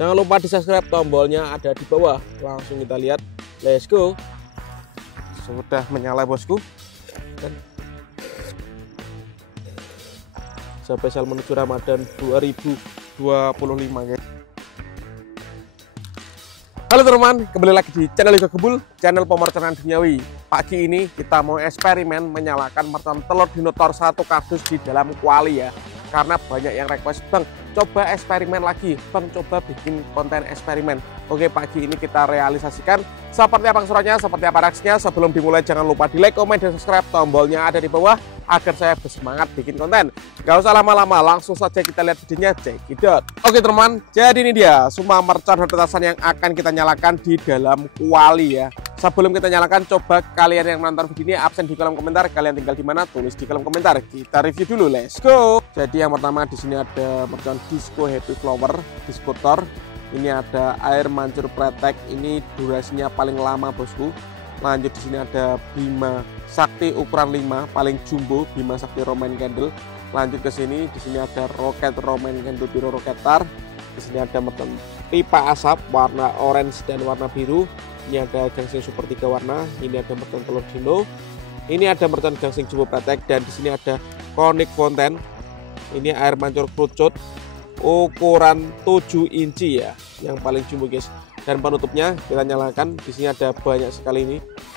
Jangan lupa di subscribe, tombolnya ada di bawah. Langsung kita lihat, let's go. Sudah menyala bosku, dan spesial menuju Ramadan 2025 guys. Halo teman-teman, kembali lagi di channel Yoga Gebul, channel pemercon duniawi. Pagi ini kita mau eksperimen menyalakan mercon telur dinosaur satu kardus di dalam kuali ya. Karena banyak yang request, Bang, coba eksperimen lagi, Bang, coba bikin konten eksperimen. Oke, pagi ini kita realisasikan seperti apa keseruannya, seperti apa reaksinya. Sebelum dimulai jangan lupa di like, komen, dan subscribe. Tombolnya ada di bawah agar saya bersemangat bikin konten. Gak usah lama-lama, langsung saja kita lihat videonya, check it out. Oke teman, jadi ini dia semua mercon petasan yang akan kita nyalakan di dalam kuali ya. Sebelum kita nyalakan, coba kalian yang nonton video ini absen di kolom komentar. Kalian tinggal di mana? Tulis di kolom komentar. Kita review dulu, let's go. Jadi yang pertama di sini ada mercon Disco Happy Flower, Discotor. Ini ada air mancur pretek. Ini durasinya paling lama bosku. Lanjut di sini ada Bima Sakti ukuran 5 paling jumbo, Bima Sakti Roman Candle. Lanjut ke sini, di sini ada Roket Roman Candle Biru Roketar. Di sini ada mercon pipa asap warna orange dan warna biru. Ini ada gangsing super 3 warna. Ini ada mercon telur dino. Ini ada mercon gangsing jumbo pretek, dan di sini ada Conic Fountain. Ini air mancur kerucut ukuran 7 inci ya, yang paling jumbo guys. Dan penutupnya kita nyalakan. Di sini ada banyak sekali ini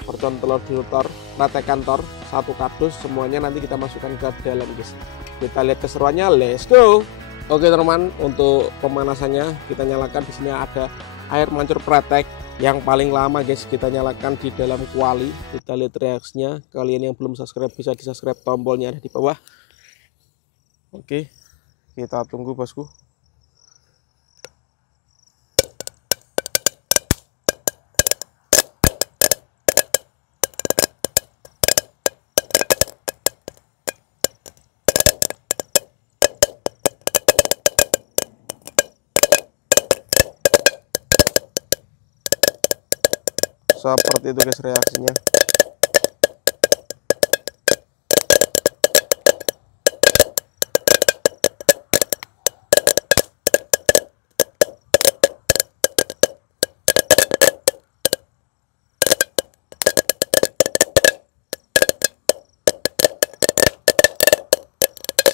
mercon telur dinosaur latte kantor satu kardus, semuanya nanti kita masukkan ke dalam guys. Kita lihat keseruannya, let's go. Oke teman, untuk pemanasannya kita nyalakan. Di sini ada air mancur pretek yang paling lama guys, kita nyalakan di dalam kuali. Kita lihat reaksinya. Kalian yang belum subscribe bisa di subscribe, tombolnya ada di bawah. Oke, kita tunggu bosku. Seperti itu guys reaksinya.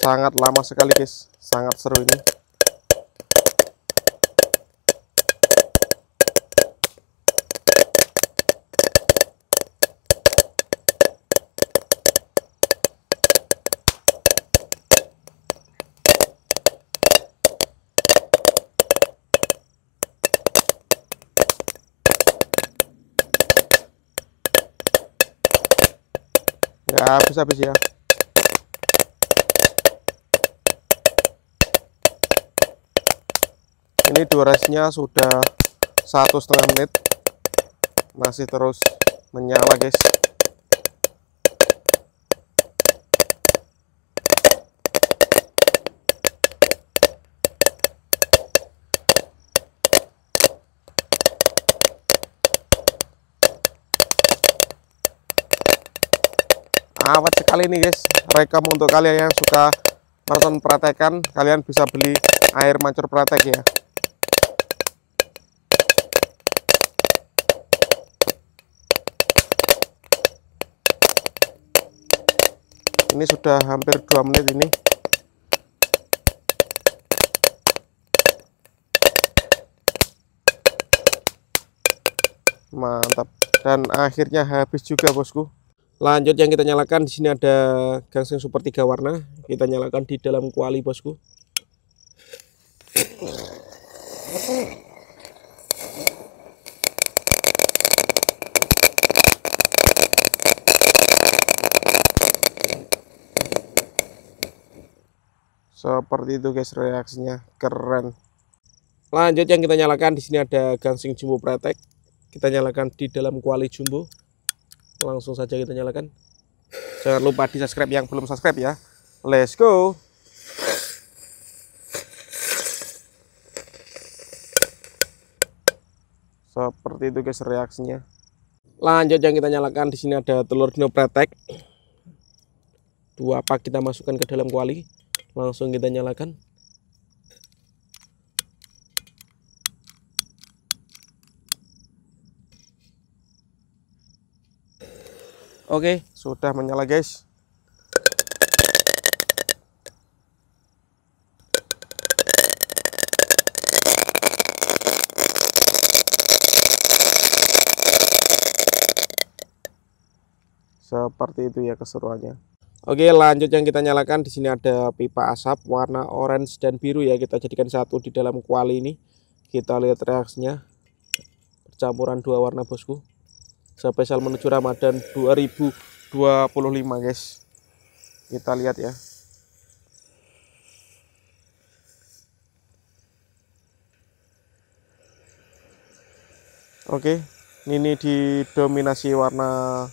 Sangat lama sekali guys, sangat seru ini. Ya habis-habis ya. Ini durasinya sudah 1,5 menit, masih terus menyala guys. Awet sekali nih guys. Rekam untuk kalian yang suka mercon pretekan, kalian bisa beli air mancur pretek ya. Ini sudah hampir 2 menit ini. Mantap. Dan akhirnya habis juga bosku. Lanjut yang kita nyalakan, di sini ada gangsing super 3 warna. Kita nyalakan di dalam kuali bosku. Seperti itu guys reaksinya, keren. Lanjut yang kita nyalakan, di sini ada gangsing jumbo pretek. Kita nyalakan di dalam kuali jumbo. Langsung saja kita nyalakan. Jangan lupa di subscribe yang belum subscribe ya. Let's go. Seperti itu guys reaksinya. Lanjut yang kita nyalakan, di sini ada telur dino pretek. 2 pak kita masukkan ke dalam kuali. Langsung kita nyalakan. Oke, sudah menyala guys. Seperti itu ya keseruannya. Oke, lanjut yang kita nyalakan. Di sini ada pipa asap warna orange dan biru ya. Kita jadikan satu di dalam kuali ini. Kita lihat reaksinya. Percampuran dua warna bosku. Spesial menuju Ramadan 2025 guys. Kita lihat ya. Oke, ini didominasi warna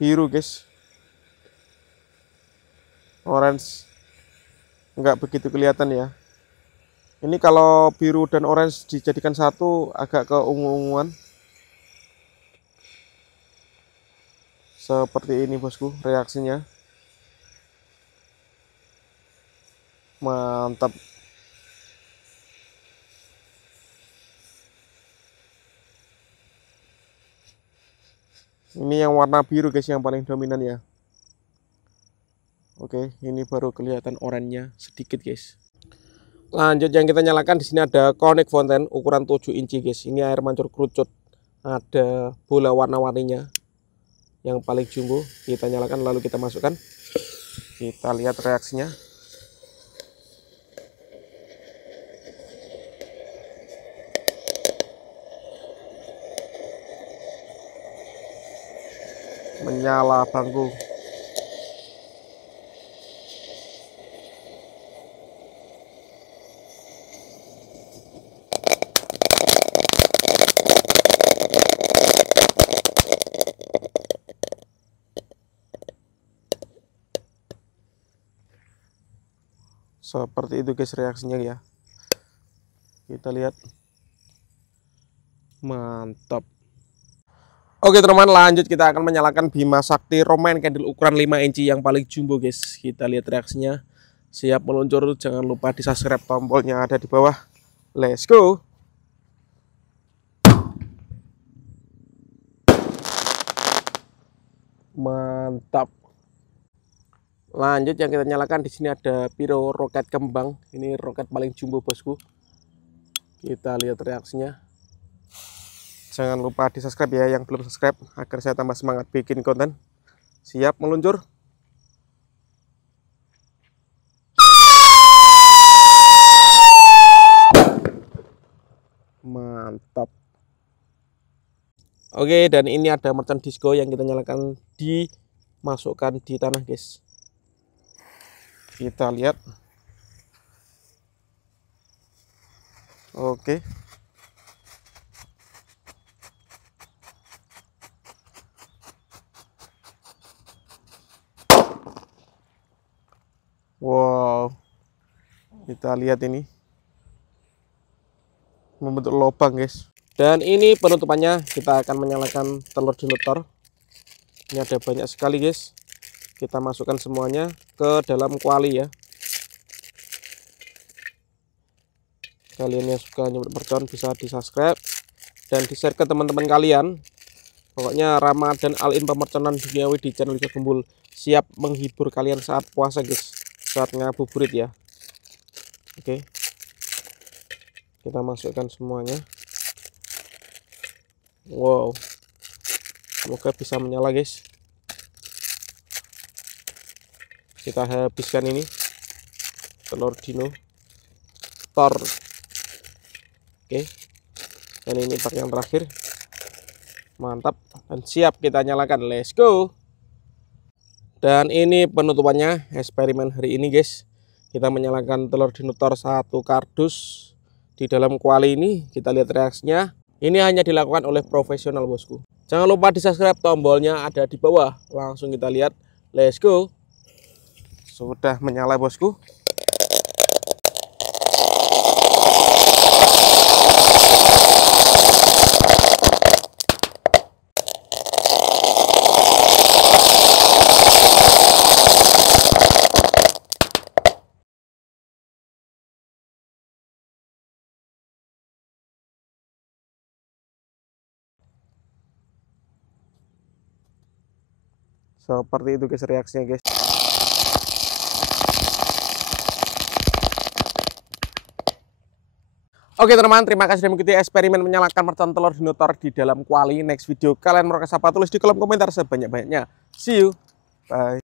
biru guys. Orange nggak begitu kelihatan ya. Ini kalau biru dan orange dijadikan satu agak keungu-unguan. Seperti ini bosku reaksinya. Mantap. Ini yang warna biru guys yang paling dominan ya. Oke, ini baru kelihatan oranye sedikit guys. Lanjut yang kita nyalakan, di sini ada Connect Fountain ukuran 7 inci guys. Ini air mancur kerucut. Ada bola warna-warninya. Yang paling jumbo kita nyalakan lalu kita masukkan. Kita lihat reaksinya. Menyala bangku. Seperti itu guys reaksinya ya. Kita lihat. Mantap. Oke teman-teman, lanjut kita akan menyalakan Bima Sakti Roman Candle ukuran 5 inci yang paling jumbo guys. Kita lihat reaksinya. Siap meluncur, jangan lupa di subscribe, tombolnya ada di bawah. Let's go. Mantap. Lanjut yang kita nyalakan, di sini ada Piro roket kembang. Ini roket paling jumbo bosku. Kita lihat reaksinya. Jangan lupa di subscribe ya yang belum subscribe agar saya tambah semangat bikin konten. Siap meluncur. Mantap. Oke, dan ini ada mercon disco yang kita nyalakan, dimasukkan di tanah guys. Kita lihat. Oke. Wow. Kita lihat ini. Membentuk lubang guys. Dan ini penutupannya, kita akan menyalakan telur dinotor. Ini ada banyak sekali guys. Kita masukkan semuanya ke dalam kuali ya. Kalian yang suka nyebut mercon bisa di subscribe dan di share ke teman-teman kalian. Pokoknya Ramadan All-in pemerconan duniawi di channel Liga Gembul siap menghibur kalian saat puasa guys, saat ngabuburit ya. Oke, kita masukkan semuanya. Wow, semoga bisa menyala guys. Kita habiskan ini telur dino tor. Oke, dan ini pak yang terakhir. Mantap, dan siap kita nyalakan. Let's go. Dan ini penutupannya eksperimen hari ini guys. Kita menyalakan telur dinotor 1 kardus di dalam kuali ini. Kita lihat reaksinya. Ini hanya dilakukan oleh profesional bosku. Jangan lupa di subscribe, tombolnya ada di bawah. Langsung kita lihat. Let's go. Sudah menyala bosku. Seperti itu guys reaksinya guys. Oke teman-teman, terima kasih sudah mengikuti eksperimen menyalakan mercon telur dinosaurus di dalam kuali. Next video kalian mau kasih apa, tulis di kolom komentar sebanyak-banyaknya. See you, bye.